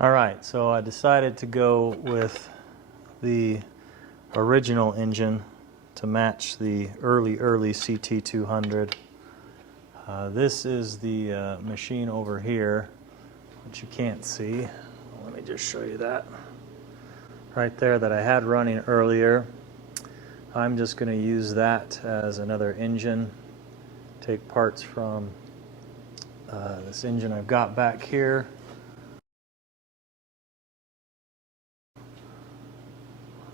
Alright, so I decided to go with the original engine to match the early CT200. This is the machine over here, which you can't see. Let me just show you that. Right there that I had running earlier. I'm just going to use that as another engine. Take parts from this engine I've got back here.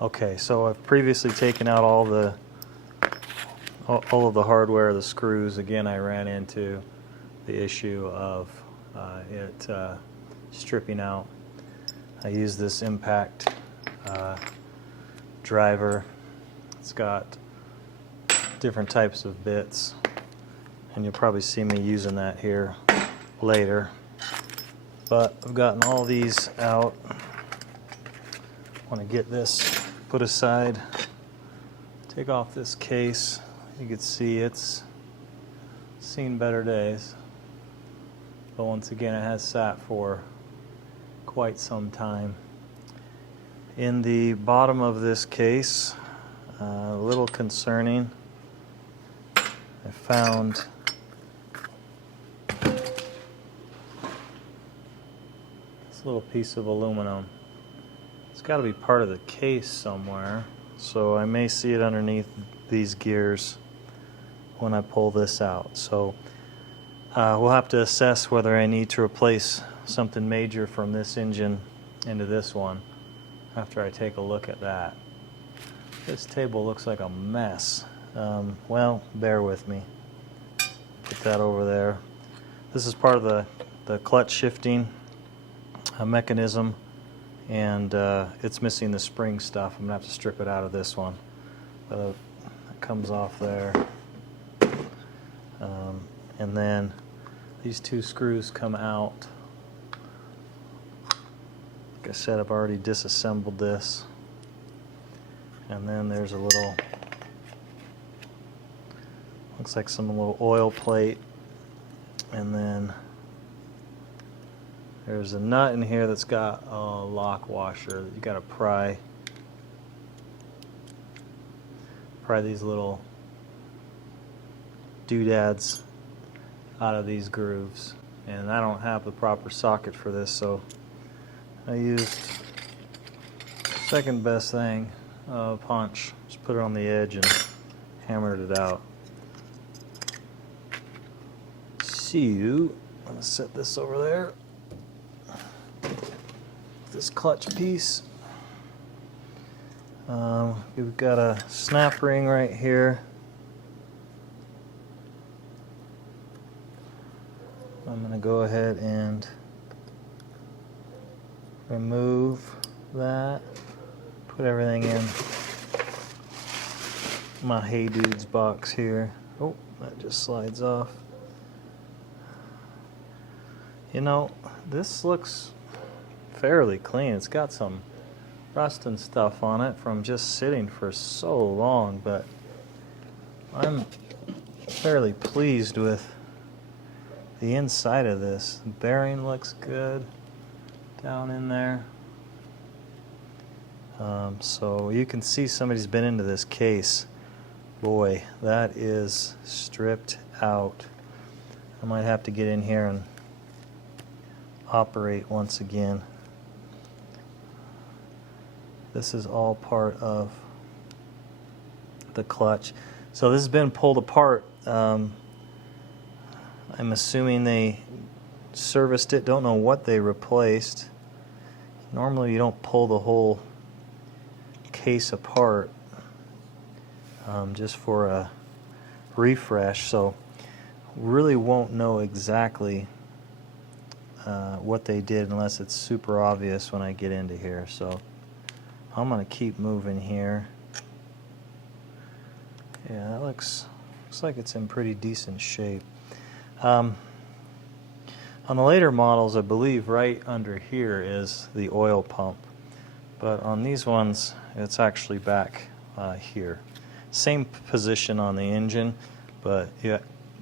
Okay, so I've previously taken out all of the hardware, the screws. Again, I ran into the issue of it stripping out. I use this impact driver. It's got different types of bits, and you'll probably see me using that here later. But I've gotten all these out. I want to get this put aside, take off this case. You can see it's seen better days, but once again it has sat for quite some time. In the bottom of this case, a little concerning, I found this little piece of aluminum. It's got to be part of the case somewhere, so I may see it underneath these gears when I pull this out. So we'll have to assess whether I need to replace something major from this engine into this one after I take a look at that. This table looks like a mess. Well, bear with me. Put that over there. This is part of the clutch shifting mechanism, and it's missing the spring stuff. I'm gonna have to strip it out of this one. It comes off there, and then these two screws come out. Like I said, I've already disassembled this, and then there's a little, looks like some little oil plate, and then there's a nut in here that's got a lock washer that you got to pry these little doodads out of these grooves. And I don't have the proper socket for this, so I used second best thing, punch. Just put it on the edge and hammered it out. So I'm gonna set this over there. This clutch piece. We've got a snap ring right here. I'm going to go ahead and remove that. Put everything in my Hey Dudes box here. Oh, that just slides off. You know, this looks fairly clean. It's got some rust and stuff on it from just sitting for so long, but I'm fairly pleased with the inside of this. The bearing looks good down in there. So you can see somebody's been into this case. Boy, that is stripped out. I might have to get in here and operate once again. This is all part of the clutch. So this has been pulled apart. I'm assuming they serviced it. Don't know what they replaced. Normally you don't pull the whole case apart just for a refresh. So really won't know exactly what they did unless it's super obvious when I get into here. So I'm going to keep moving here. Yeah, that looks like it's in pretty decent shape. On the later models, I believe right under here is the oil pump. But on these ones, it's actually back here. Same position on the engine, but yeah,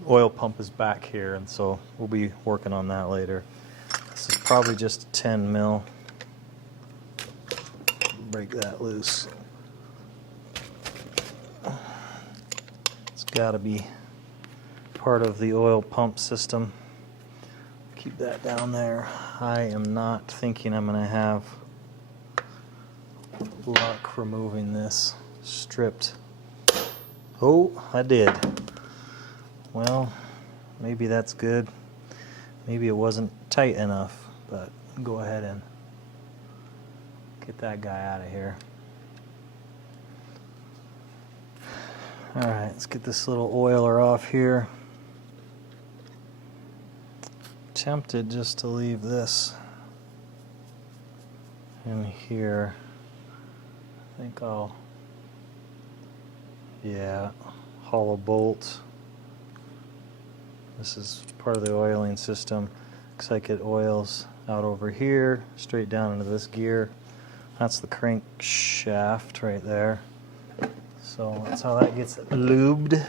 oil pump is back here, and so we'll be working on that later. This is probably just a 10 mil. Break that loose. It's got to be part of the oil pump system. Keep that down there. I am not thinking I'm going to have luck removing this stripped. Oh, I did. Well, maybe that's good. Maybe it wasn't tight enough, but go ahead and get that guy out of here. All right, let's get this little oiler off here. Tempted just to leave this in here. I think I'll, yeah, hollow bolt. This is part of the oiling system. Looks like it oils out over here, straight down into this gear. That's the crankshaft right there. So that's how that gets lubed.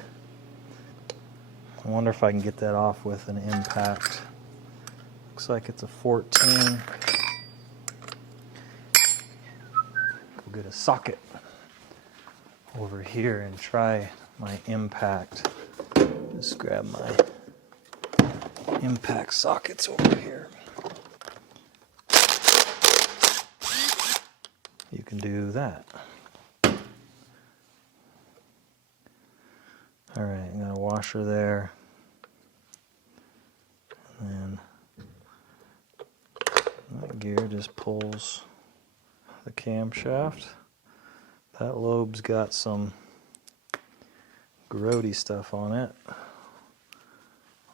I wonder if I can get that off with an impact. Looks like it's a 14. Go get a socket over here and try my impact. Just grab my impact sockets over here. You can do that. All right, I got a washer there. And then that gear just pulls the camshaft. That lobe's got some grody stuff on it.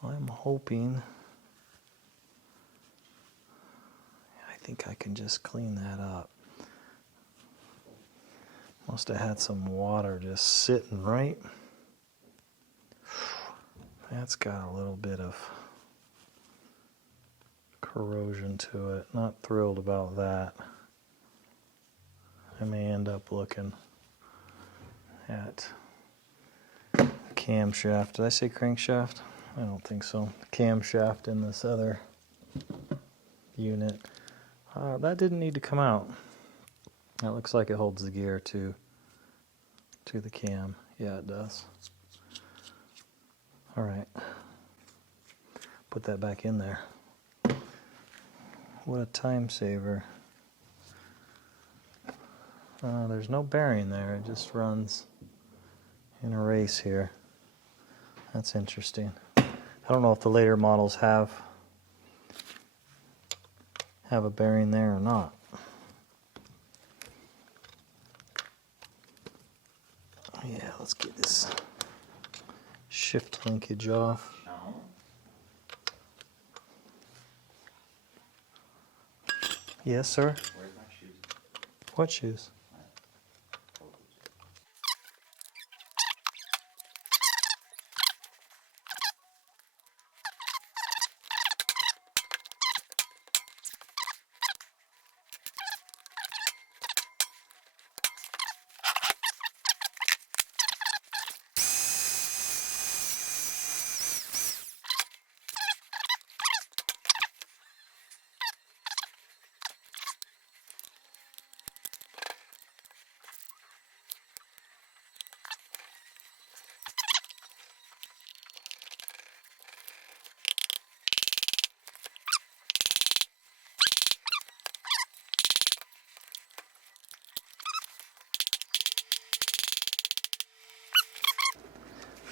I'm hoping, I think I can just clean that up. Must have had some water just sitting right. That's got a little bit of corrosion to it. Not thrilled about that. I may end up looking at the camshaft. Did I say crankshaft? I don't think so. The camshaft in this other unit. That didn't need to come out. That looks like it holds the gear to the cam. Yeah, it does. All right. Put that back in there. What a time saver. There's no bearing there. It just runs in a race here. That's interesting. I don't know if the later models have a bearing there or not. Yeah, let's get this shift linkage off. Yes, sir. Where's my shoes? What shoes?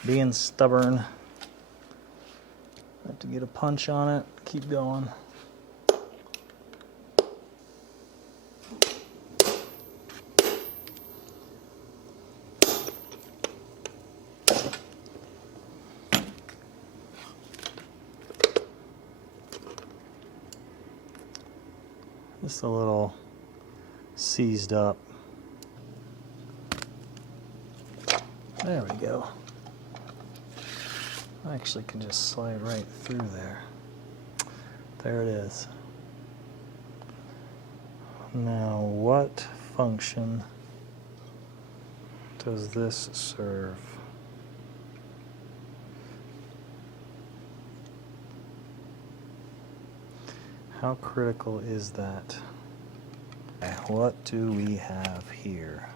Being stubborn. Have to get a punch on it. Keep going. Just a little seized up. There we go. I actually can just slide right through there. There it is. Now, what function does this serve? How critical is that? What do we have here?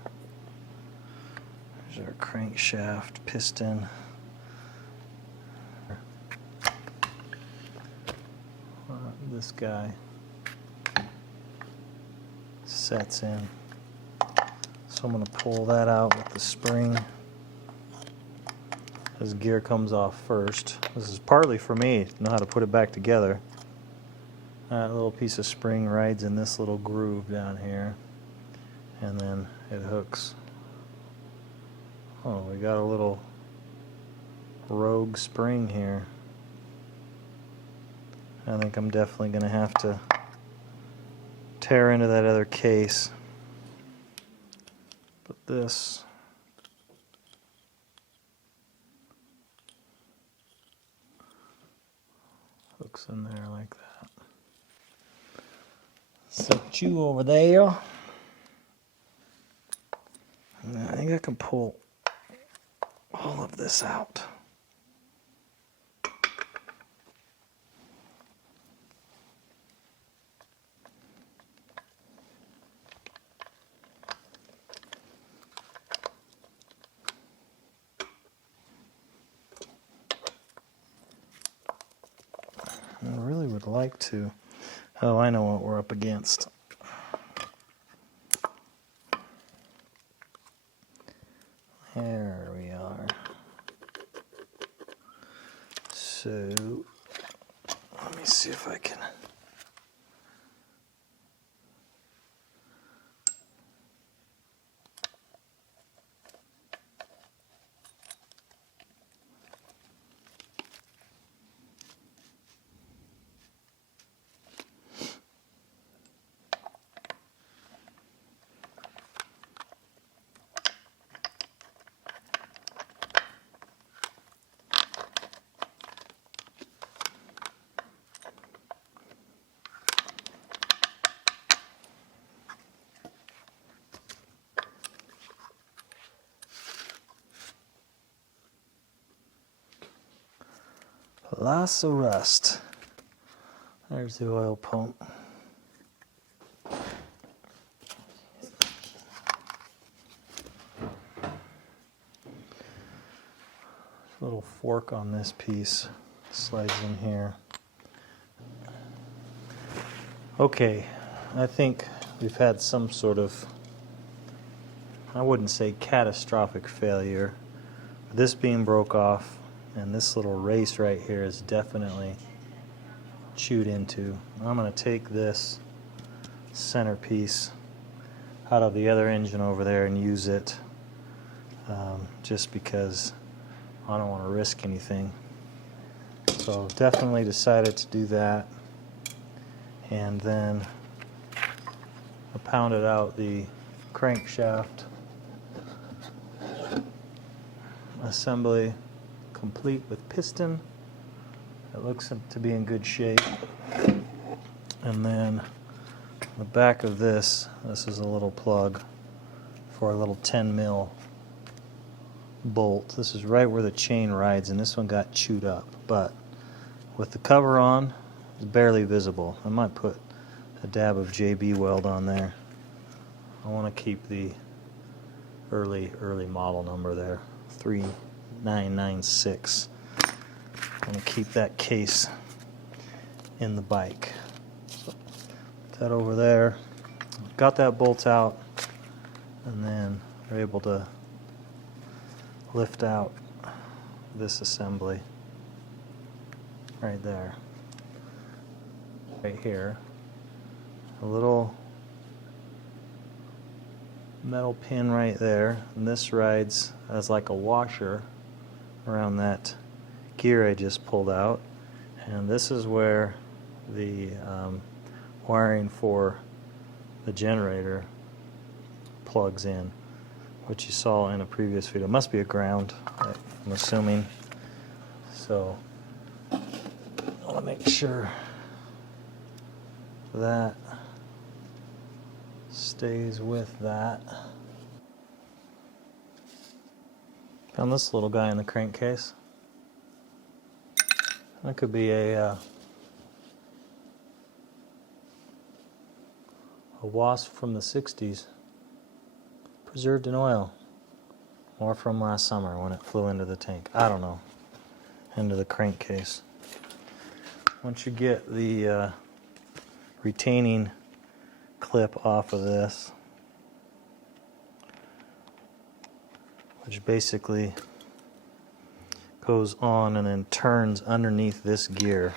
There's our crankshaft, piston. This guy sets in. So I'm going to pull that out with the spring. This gear comes off first. This is partly for me to know how to put it back together. That little piece of spring rides in this little groove down here, and then it hooks. Oh, we got a little rogue spring here. I think I'm definitely going to have to tear into that other case. But this hooks in there like that. Set you over there. And I think I can pull all of this out. I really would like to. Oh, I know what we're up against. There we are. So, let me see if I can. Lots of rust. There's the oil pump. Little fork on this piece slides in here. Okay, I think we've had some sort of, I wouldn't say catastrophic failure. This beam broke off, and this little race right here is definitely chewed into. I'm going to take this centerpiece out of the other engine over there and use it just because I don't want to risk anything. So definitely decided to do that. And then I pounded out the crankshaft assembly complete with piston. It looks to be in good shape. And then the back of this is a little plug for a little 10 mil bolt. This is right where the chain rides, and this one got chewed up. But with the cover on, it's barely visible. I might put a dab of JB weld on there. I want to keep the early model number there, 3996. I'm going to keep that case in the bike. So put that over there. Got that bolt out, and then we're able to lift out this assembly right there. Right here. A little metal pin right there, and this rides as like a washer around that gear I just pulled out, and this is where the wiring for the generator plugs in, which you saw in a previous video. It must be a ground, I'm assuming. So I want to make sure that stays with that. Found this little guy in the crankcase. That could be a A wasp from the 60s, preserved in oil, or from last summer when it flew into the tank. I don't know, into the crankcase. Once you get the retaining clip off of this, which basically goes on and then turns underneath this gear,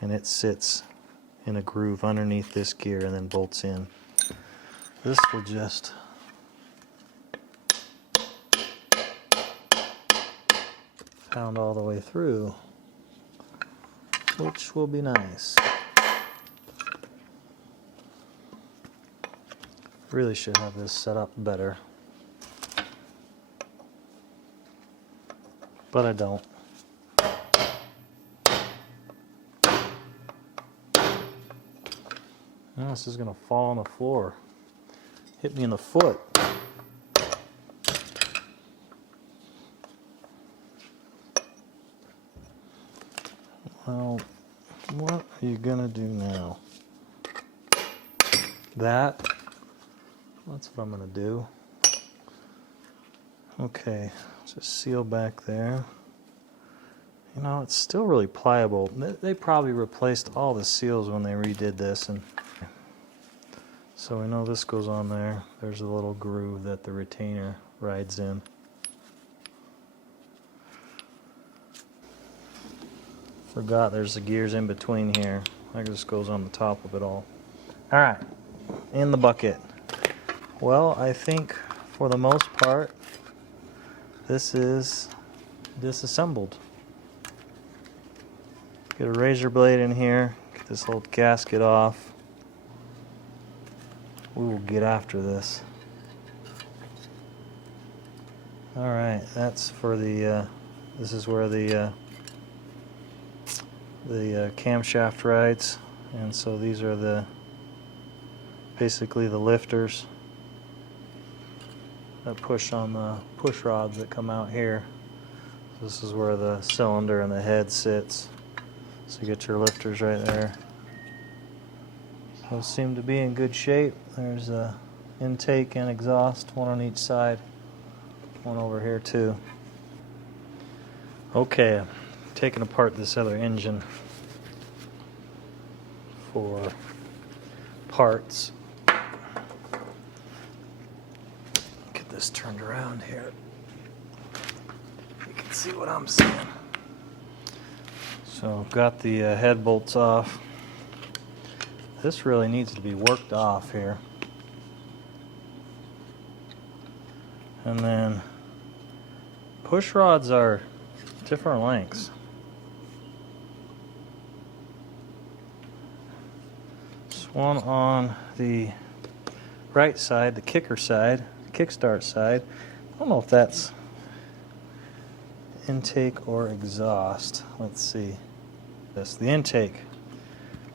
and it sits in a groove underneath this gear and then bolts in. This will just pound all the way through, which will be nice. Really should have this set up better, but I don't. Now this is gonna fall on the floor, hit me in the foot. Well, what are you gonna do now? That's what I'm gonna do. Okay, just seal back there. You know, it's still really pliable. They probably replaced all the seals when they redid this, and so we know this goes on there. There's a little groove that the retainer rides in. Forgot there's the gears in between here. That just goes on the top of it all. Alright, in the bucket. Well, I think for the most part, this is disassembled. Get a razor blade in here, get this old gasket off. We will get after this. Alright, that's for the, this is where the camshaft rides, and so these are basically the lifters that push on the push rods that come out here. This is where the cylinder and the head sits, so you get your lifters right there. Those seem to be in good shape. There's a intake and exhaust, one on each side, one over here too. Okay, I'm taking apart this other engine for parts. Get this turned around here. You can see what I'm seeing. So I've got the head bolts off. This really needs to be worked off here. And then push rods are different lengths. This one on the right side, the kicker side, kickstart side. I don't know if that's intake or exhaust. Let's see. This, the intake.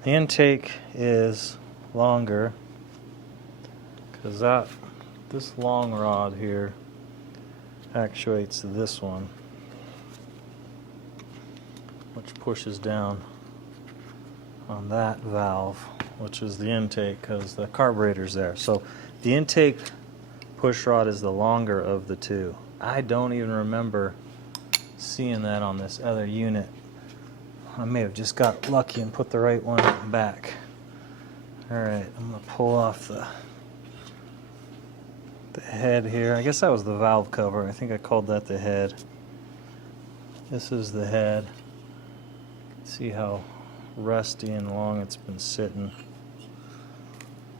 The intake is longer because this long rod here actuates this one, which pushes down on that valve, which is the intake because the carburetor's there. So the intake push rod is the longer of the two. I don't even remember seeing that on this other unit. I may have just got lucky and put the right one back. Alright, I'm going to pull off the head here. I guess that was the valve cover. I think I called that the head. This is the head. See how rusty and long it's been sitting.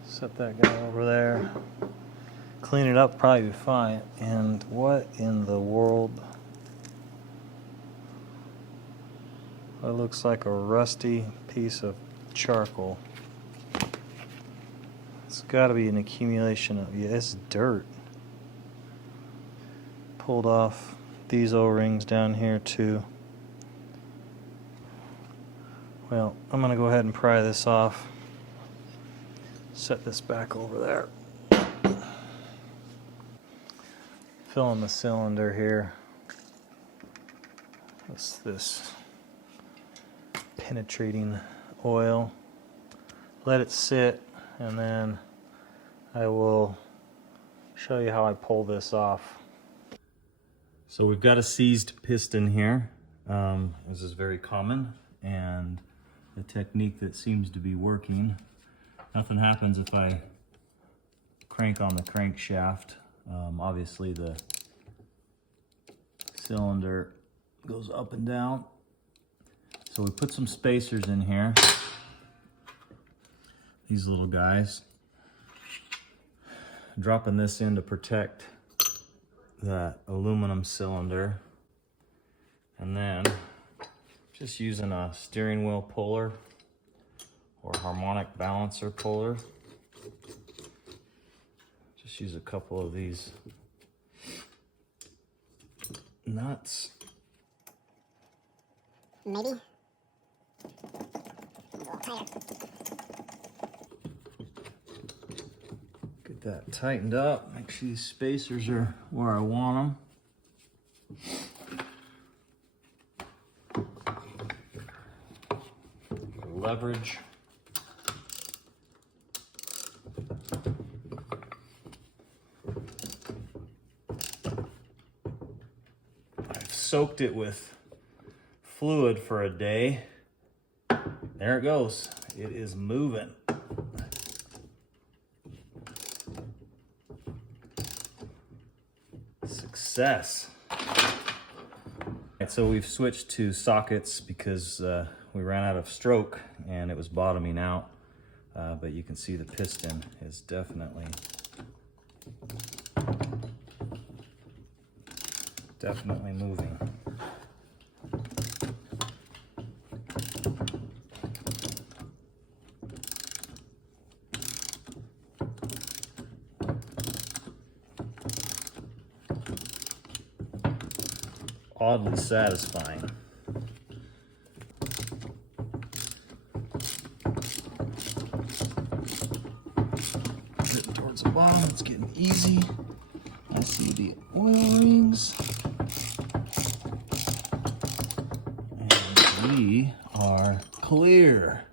Set that guy over there. Clean it up, probably be fine. And what in the world? It looks like a rusty piece of charcoal. It's got to be an accumulation of, yeah, it's dirt. Pulled off these O-rings down here too. Well, I'm going to go ahead and pry this off. Set this back over there. Filling the cylinder here. What's this? Penetrating oil. Let it sit and then I will show you how I pull this off. So we've got a seized piston here. This is very common and a technique that seems to be working. Nothing happens if I crank on the crankshaft. Obviously the cylinder goes up and down. So we put some spacers in here. These little guys. Dropping this in to protect that aluminum cylinder. And then just using a steering wheel puller or harmonic balancer puller. Just use a couple of these nuts. Maybe. A little tighter. Get that tightened up. Make sure these spacers are where I want them. Leverage. I've soaked it with fluid for a day. There it goes. It is moving. Success. So we've switched to sockets because we ran out of stroke and it was bottoming out. But you can see the piston is definitely moving. Oddly satisfying. Getting towards the bottom, it's getting easy. I see the oil rings. And we are clear.